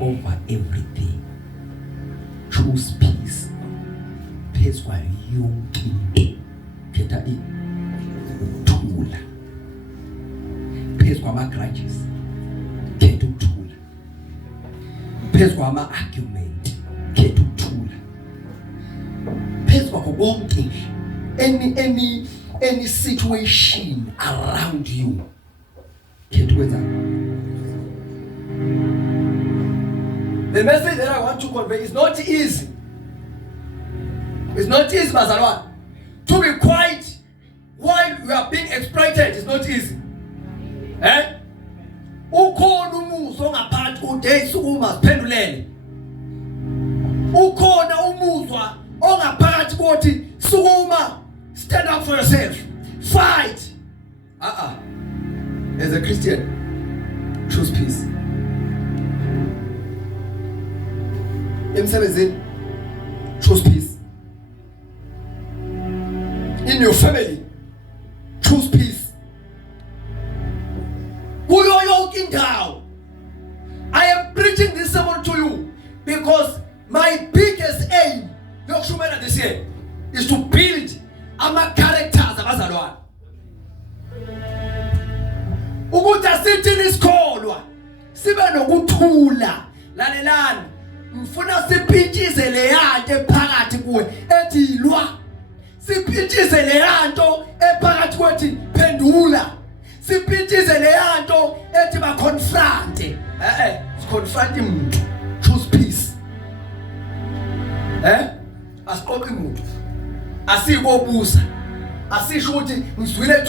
over everything. Choose peace. Phezu kwayo yonke into. Khetha ukuthula. Phezu kwama-grudges. Khetha ukuthula. Phezu kwama-argument. Khetha ukuthula. Phezu kwakho konke any situation around you. Khetha ukwenza. The message that I want to convey is not easy. It's not easy, bazalwane. To be quiet while you are being exploited is not easy. Ukhona umuzwa ongaphakathi ude sukuma siphendulele. Ukhona umuzwa ongaphakathi kothi sukuma, stand up for yourself. Fight. As a Christian, choose peace. Emsebenzini, choose peace. In your family, choose peace. Kuyo yonke indawo. I am preaching this sermon to you because my biggest aim yokushumela this year is to build ama-characters abazalwane. Ukuthi asithi isikholwa sibe nokuthula. Lalelani, ngifuna siphithise le yanto ephakathi kuwe ethi ilwa. Siphithise le yanto ephakathi kwethi phendula. Siphithise le yanto ethi ba confront. Confront umuntu. Choose peace. Asiqoqi umuntu. Asikobusa. Asisho ukuthi ngizwile